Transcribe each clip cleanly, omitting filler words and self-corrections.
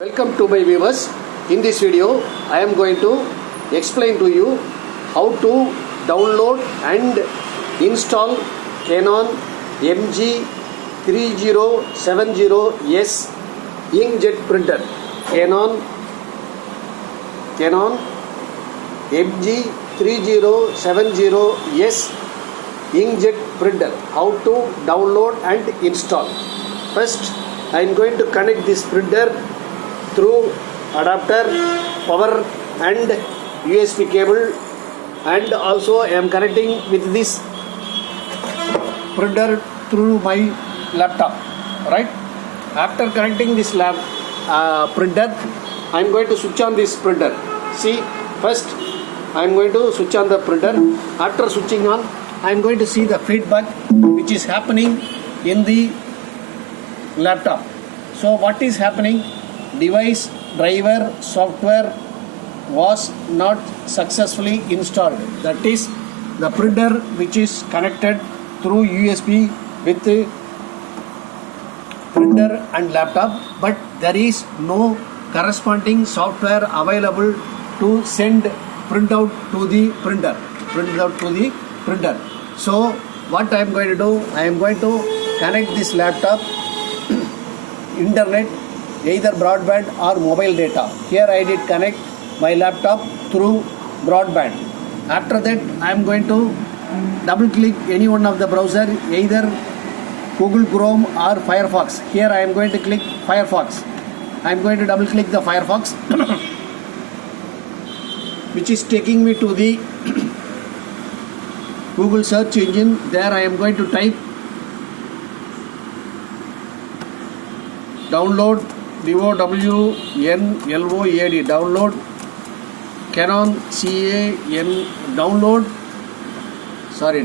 Welcome to my viewers. In this video I am going to explain to you how to download and install CANON MG3070S inkjet printer. CANON MG3070S inkjet printer. How to download and install. First I am going to connect this printer through adapter, power and USB cable, and also I am connecting with this printer through my laptop. Right? After connecting this printer, I am going to switch on this printer. See, first I am going to switch on the printer. After switching on, I am going to see the feedback which is happening in the laptop. So what is happening? Device driver software was not successfully installed. That is, the printer which is connected through USB with the printer and laptop, but there is no corresponding software available to send printout to the printer. So what I am going to do? I am going to connect this laptop internet, either broadband or mobile data. Here I did connect my laptop through broadband. After that I am going to double click any one of the browser, either Google Chrome or Firefox. Here I am going to click Firefox. I am going to double click the Firefox which is taking me to the Google search engine. There I am going to type download, DOWNLOAD, download CANON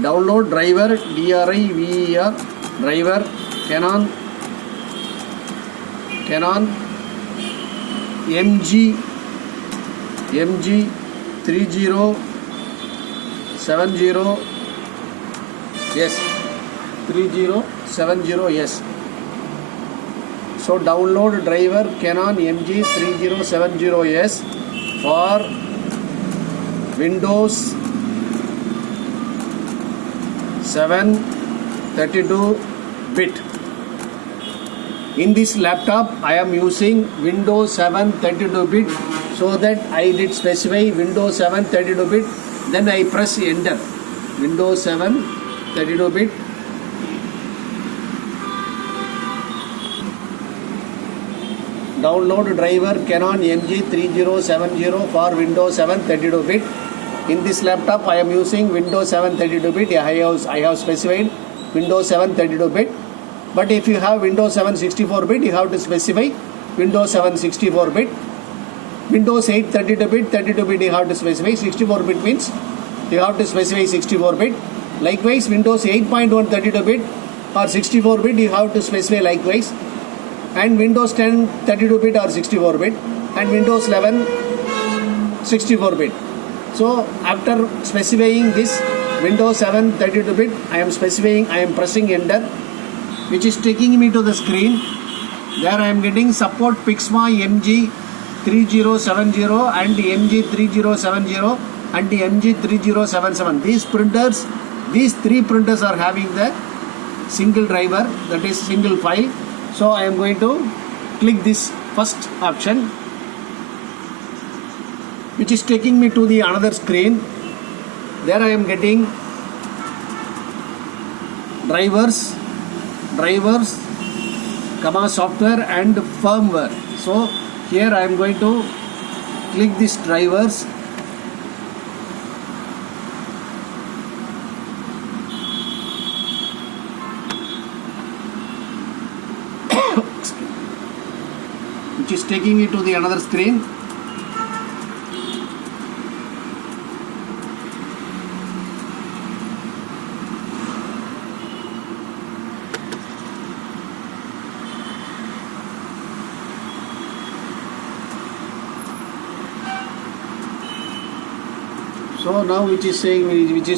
download driver, DRIVER driver CANON MG3070S. So download driver CANON MG3070S for Windows 7 32-bit. In this laptop I am using Windows 7 32-bit, so that I did specify Windows 7 32-bit. Then I press enter. Windows 7 32-bit. Download driver CANON MG3070 for Windows 7 32-bit. In this laptop I am using Windows 7 32-bit. I have specified Windows 7 32-bit. But if you have Windows 7 64-bit, you have to specify Windows 7 64-bit. Windows 8 32-bit, 32-bit you have to specify. 64-bit means you have to specify 64-bit. Likewise, Windows 8.1 32-bit or 64-bit you have to specify likewise. And Windows 10 32-bit or 64-bit, and Windows 11 64-bit. So after specifying this Windows 7 32-bit, I am pressing enter, which is taking me to the screen. There I am getting support PIXMA MG3070 and MG3070 and MG3077. These three printers are having the single driver, that is single file. So I am going to click this first option, which is taking me to the another screen. There I am getting drivers, software and firmware. So here I am going to click this drivers. Which is taking me to the another screen. So now which is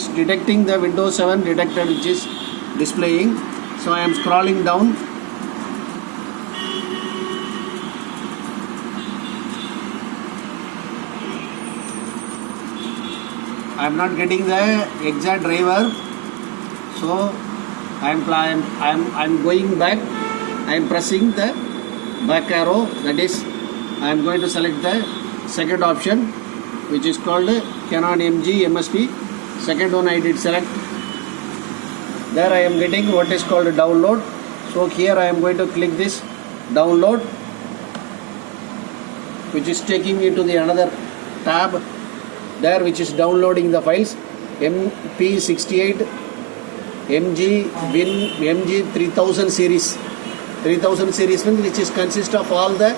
detecting the Windows 7 detected, which is displaying. So I am scrolling down. I am not getting the exact driver, so I'm going back. I am pressing the back arrow, that is I am going to select the second option, which is called Canon MG MSP. Second one I did select. There I am getting what is called download. So here I am going to click this download, which is taking me to the another tab there, which is downloading the files. MP68 MG3000 series. 3000 series means which is consist of all the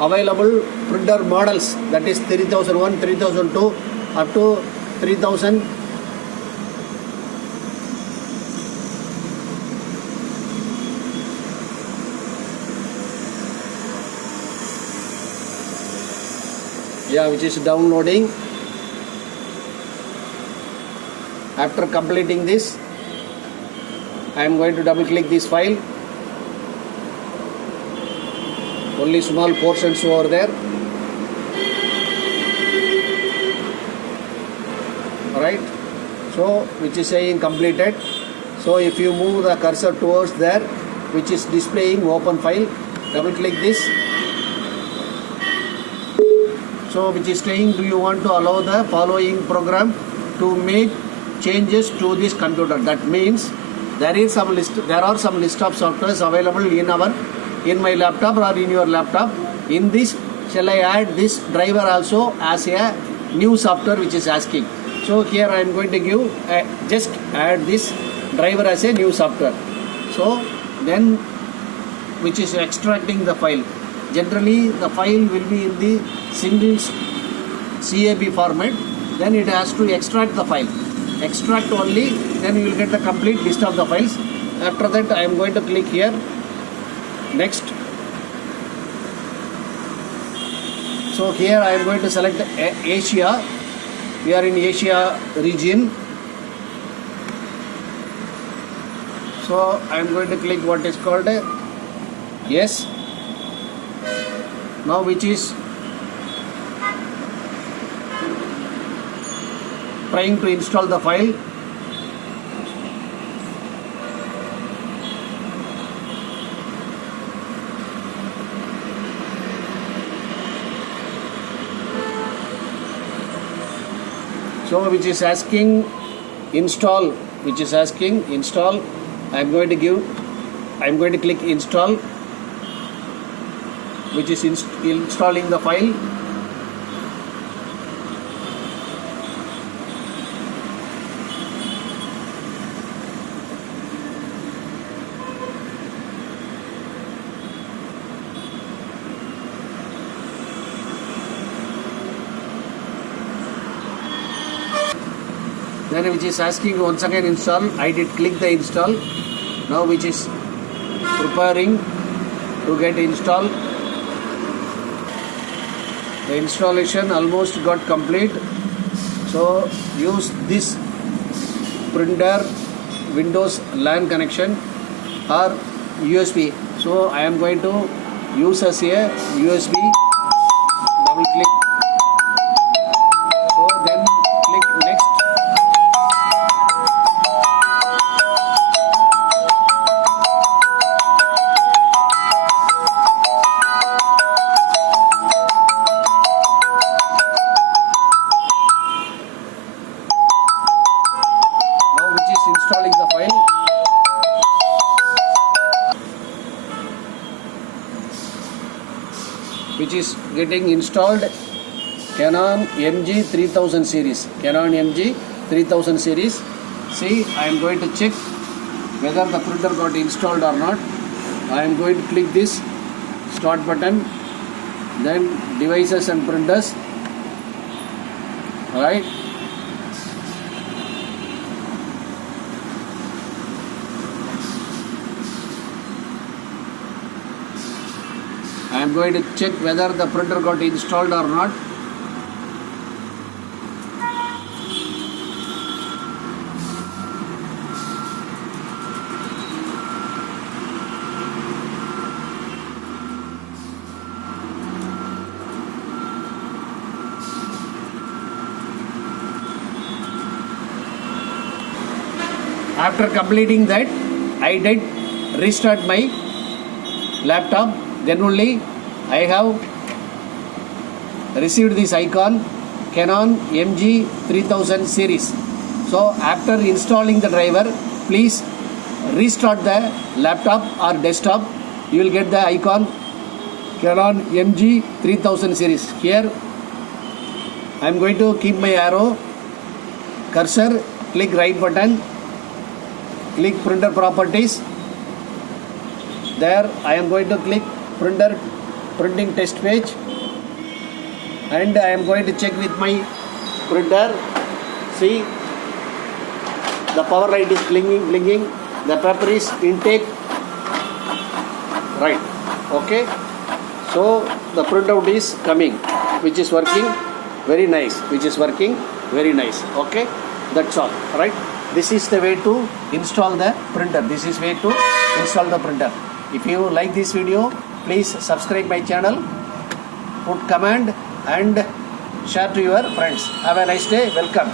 available printer models, that is 3001, 3002 up to 3000. Yeah, which is downloading. After completing this, I am going to double click this file. Only small portions over there. Alright, so which is saying completed. So if you move the cursor towards there, which is displaying open file, double click this. So which is saying, do you want to allow the following program to make changes to this computer? That means there are some list of softwares available in my laptop or in your laptop. In this, shall I add this driver also as a new software which is asking? So here I am going to give just add this driver as a new software. So then, which is extracting the file. Generally the file will be in the single CAB format. Then it has to extract the file. Extract only, then you will get the complete list of the files. After that I am going to click here next. So here I am going to select Asia. We are in Asia region. So I am going to click what is called yes. Now which is trying to install the file. So which is asking install, which is asking install. I am going to click install, which is installing the file. Then which is asking once again install. I did click the install. Now which is preparing to get installed. The installation almost got complete. So use this printer Windows LAN connection or USB. So I am going to use as a USB. Double click. So then click next. Installing the file. Which is getting installed Canon MG3000 series. Canon MG3000 series. See, I am going to check whether the printer got installed or not. I am going to click this start button, then devices and printers. Alright. I am going to check whether the printer got installed or not. After completing that, I did restart my laptop. Then only I have received this icon, CANON MG3000 series. So after installing the driver, please restart the laptop or desktop. You will get the icon CANON MG3000 series. Here I am going to keep my arrow cursor, click right button, click printer properties. There I am going to click printing test page, and I am going to check with my printer. See, the power light is blinking. The paper is intake. Right. Okay. So the printout is coming, which is working very nice. Okay. That's all. Right. This is the way to install the printer. If you like this video, please subscribe my channel, put comment and share to your friends. Have a nice day. Welcome.